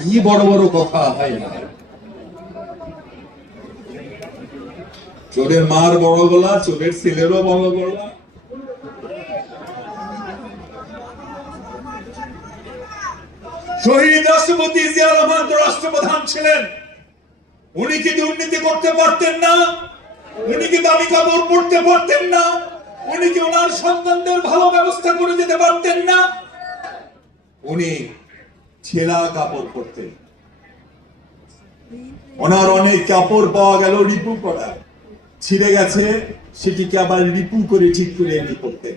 কি বড় বড় কথা হয় না। চোরের মার বড় গলা, চোরের ছেলেরও বড় গলা। শহীদ রাষ্ট্রপতি জিয়া রহমান তো রাষ্ট্রপ্রধান ছিলেন, উনি কি দুর্নীতি করতে পারতেন না? উনি কি দামি কাপড় পরতে পারতেন না? উনি কি ওনার সন্তানদের ভালো ব্যবস্থা করে দিতে পারতেন না? উনি ছেঁড়া কাপড় পরতেন। ওনার অনেক কাপড় পাওয়া গেল রিপু করা, ছিঁড়ে গেছে, সেটিকে আবার রিপু করে ঠিক করে এনে পরতেন।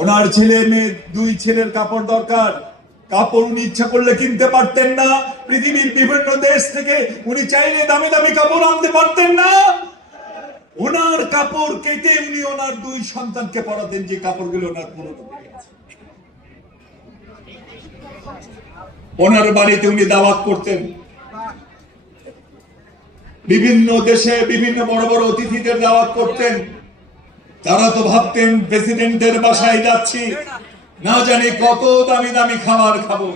ওনার ছেলে মেয়ে, দুই ছেলের কাপড় দরকার, কাপড় উনি ইচ্ছা করলে কিনতে পারতেন না। পৃথিবীর বিভিন্ন দেশ থেকে উনি চাইলে দামি দামি কাপড় আনতে পারতেন না। ওনার কাপড় কেটে উনি ওনার দুই সন্তানকে পরাতেন, যে কাপড়গুলো ওনার পুরনো হয়ে গেছে। ওনার বাড়িতে উনি দাওয়াত করতেন, বিভিন্ন দেশে বিভিন্ন বড় বড় অতিথিদের দাওয়াত করতেন। তারা তো ভাবতেন প্রেসিডেন্টের বাসায় যাচ্ছি, না জানি কত দামি দামি খাবার খাবো,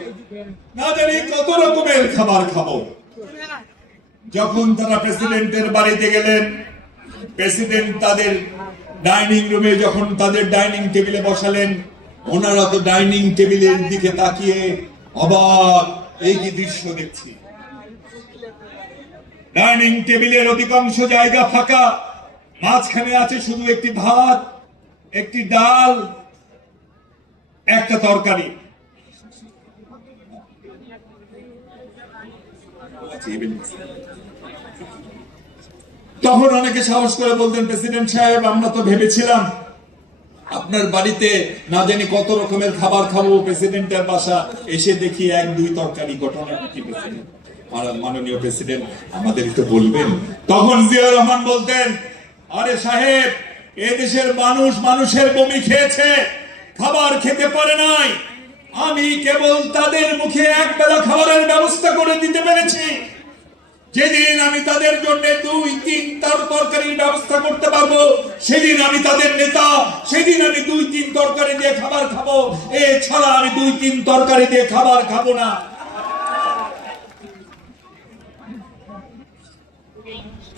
না জানি কত রকমের খাবার খাবো। যখন তারা প্রেসিডেন্টের বাড়িতে গেলেন, প্রেসিডেন্ট তাদের ডাইনিং রুমে যখন তাদের ডাইনিং টেবিলে বসালেন, ওনারা তো ডাইনিং টেবিলের দিকে তাকিয়ে অবাক, এই কি দৃশ্য দেখছি। ডাইনিং টেবিলের অধিকাংশ জায়গা ফাঁকা, মাঝখানে আছে শুধু একটি ভাত, একটি ডাল, একটা তরকারি। তখন অনেকে সাহস করে বলতেন, প্রেসিডেন্ট সাহেব, আমরা তো ভেবেছিলাম আপনার বাড়িতে না জানি কত রকমের খাবার খাবো, প্রেসিডেন্টের বাসা এসে দেখি এক দুই তরকারি। ঘটনা কি প্রেসিডেন্ট, মাননীয় প্রেসিডেন্ট, আমাদের একটু বলবেন? তখন জিয়া রহমান বলতেন, আরে সাহেব, এদেশের মানুষ মানুষের বমি খেয়েছে, খাবার খেতে পারে নাই, আমি কেবল তাদের মুখে এক বেলা খাবারের ব্যবস্থা করে দিতে পেরেছি। যেদিন আমি তাদের জন্য দুই তিন তরকারির ব্যবস্থা করতে পারবো, সেদিন আমি তাদের নেতা, সেদিন আমি দুই তিন তরকারি দিয়ে খাবার খাবো, এছাড়া আমি দুই তিন তরকারি দিয়ে খাবার খাবো না।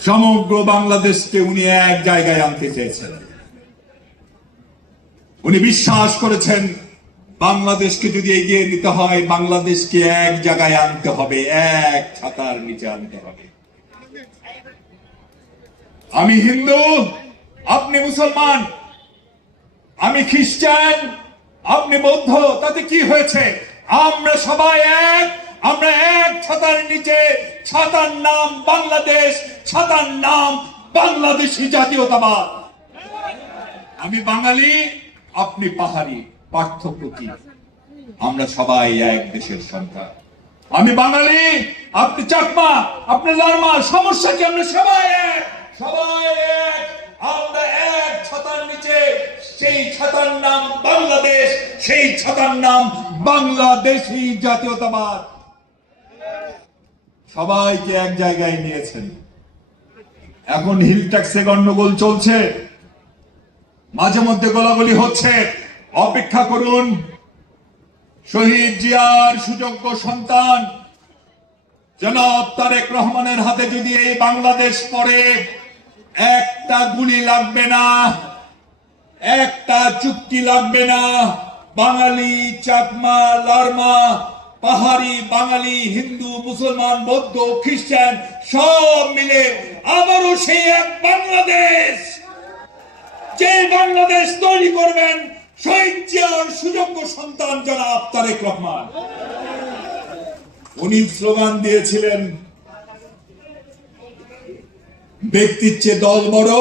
সমগ্র বাংলাদেশকে উনি এক জায়গায় আনতে চেয়েছেন। উনি বিশ্বাস করেছেন, বাংলাদেশকে যদি এগিয়ে নিতে হয়, বাংলাদেশকে এক জায়গায় আনতে হবে, এক ছাতার নিচে আনতে হবে। আমি হিন্দু, আপনি মুসলমান, আমি খ্রিস্টান, আপনি বৌদ্ধ, তাতে কি হয়েছে? আমরা সবাই এক, আমরা এক ছাতার নিচে। ছাতার নাম বাংলাদেশ, ছাতার নাম বাংলাদেশী জাতীয়তাবাদ। আমি বাঙালি, আপনি পাহাড়ি, পার্থক্য কি? আমরা সবাই এক দেশের সন্তান। আমি বাঙালি, আপনি চাকমা, আপনি লারমা, সমস্যা কি? আমরা সবাই এক, সবাই এক, আমরা এক ছাতার নিচে। সেই ছাতার নাম বাংলাদেশ, সেই ছাতার নাম বাংলাদেশী জাতীয়তাবাদ। সবাইকে এক জায়গায় নিয়েছেন। এখন হিল ট্যাক্সে গন্ডগোল চলছে, মাঝে মধ্যে গোলাগুলি হচ্ছে। অপেক্ষা করুন, শহীদ জিয়ার সুযোগ্য সন্তান জনাব তারেক রহমানের হাতে যদি এই বাংলাদেশ পড়ে, একটা গুলি লাগবে না, একটা চুক্তি লাগবে না। বাঙালি, চাকমা, লারমা, পাহাড়ি, বাঙালি, হিন্দু, মুসলমান, বৌদ্ধ, খ্রিস্টান সব মিলে আবারও সেই এক বাংলাদেশ, যে বাংলাদেশ তৈরি করবেন শহীদ জিয়ার সুযোগ্য সন্তান জনাব তারেক রহমান। উনি স্লোগান দিয়েছিলেন, ব্যক্তির চেয়ে দল বড়,